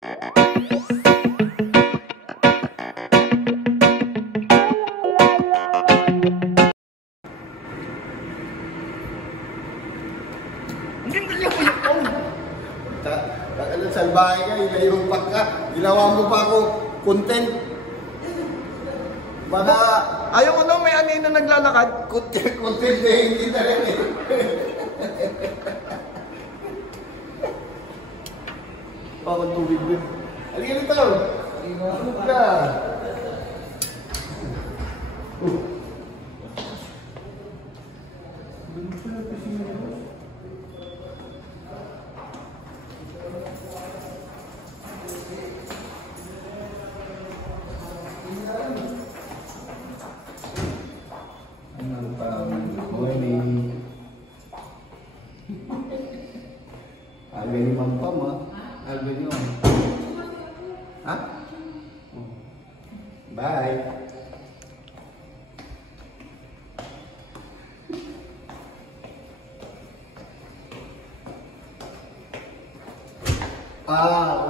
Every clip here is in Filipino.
Salbahe ka, ilayong pa ka. Ginawa mo pa ako content. Baka ayaw ko daw may anino naglalakad. Content na hindi na rin eh. Pawang tubig din. Halika nito. Ano ka? Albeni mampam ah, albeni on. Hah? Bye.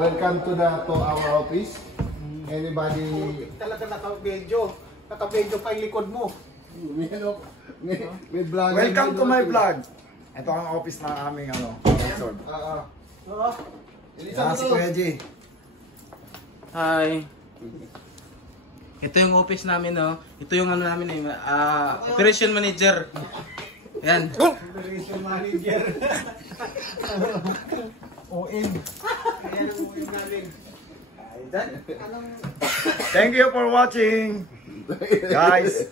Welcome to our office. Anybody? Talaga naka-video pa yung likod mo. May vlog. Welcome to my vlog. Ito ang office ng aming sponsor. Yan Si Kuya G. Hi. Ito yung office namin, no. Ito yung ano namin operation manager. Yan. Operation manager. OM. Ayan ang OM namin. Thank you for watching, guys.